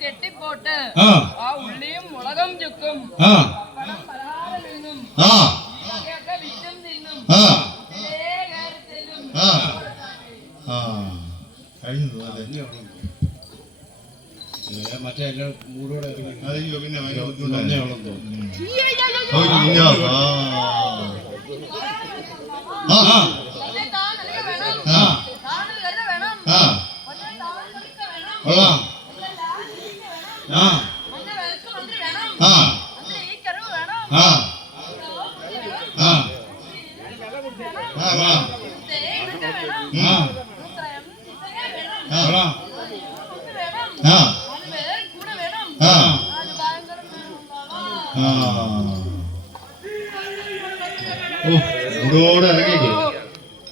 കെട്ടിപ്പോട്ട് ആ ഉള്ളിയും മുളകും ചുക്കും വിറ്റും തിന്നും മറ്റേ എല്ലാ മൂടോടെ പിന്നെ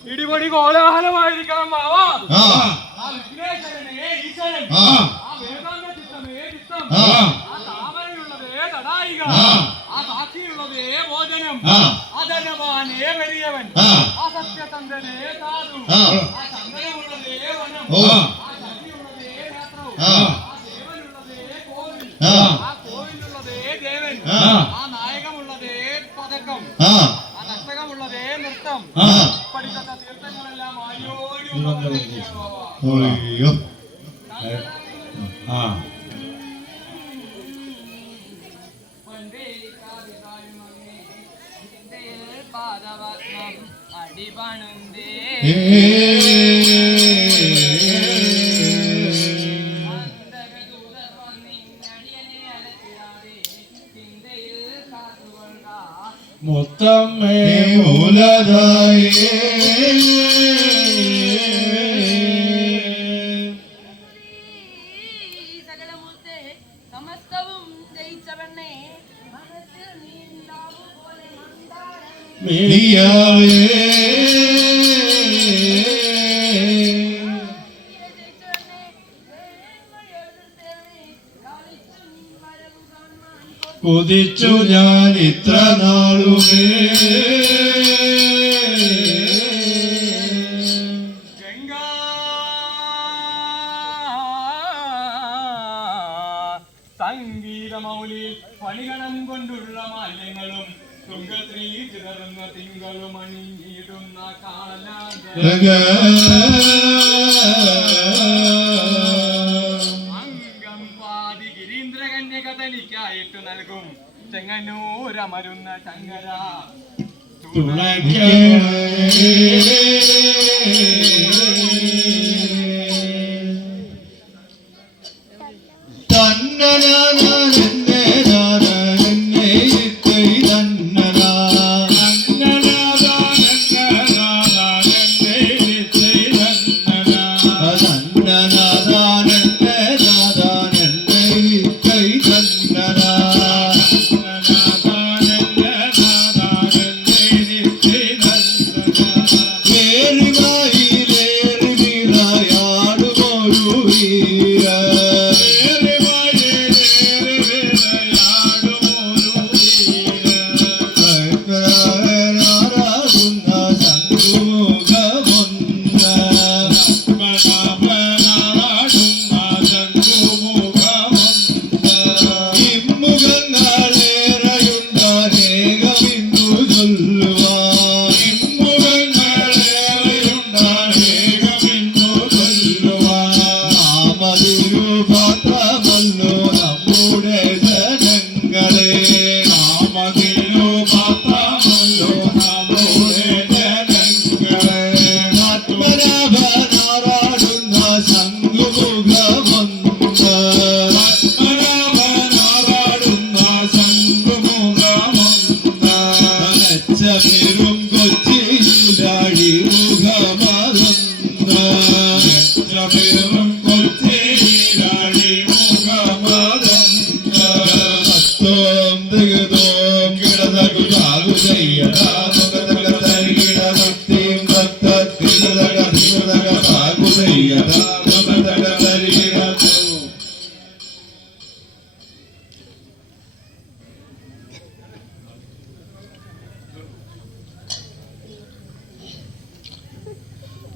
ഇടിപൊടി കോലാഹലമായിരിക്കണം മാവാ. ഭോജനം അതനവാനേ വലിയവൻ അസത്യതന്ത്രനേ സാധു ചന്ദ്രനുള്ളതേ വനം ശക്തിയുള്ളതേ നേത്രവും ദേവനുള്ളതേ കോവിൽ കോവിലുള്ളതേ ദേവൻ നായകമുള്ളതേ പതക്കം നഷ്ടകമുള്ളതേ നൃത്തം പഠിക്കുന്ന തീർത്ഥങ്ങളെല്ലാം ആയോടി അടിപണുന്തേ മുത്തമ്മേ മൂലതായേ സകലമുത്തേ സമസ്തവും ജയിച്ചവണ്ണേ മനസ്സിൽ നീണ്ടാവു പോലെ കൊതിച്ചു ഞാൻ ഇത്ര നാളുമേ സംഗീതമൗലിയിൽ പണികണം കൊണ്ടുള്ള മാല്യങ്ങളും തുങ്കത്രീ ചിതറുന്ന തിങ്കളും അണിഞ്ഞിടുന്ന അംഗം പാതി ഗിരീന്ദ്രകന്യക തനിക്കായിട്ട് നൽകും ചെങ്ങന്നൂരമരുന്ന ചങ്ങര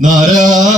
നാരായണ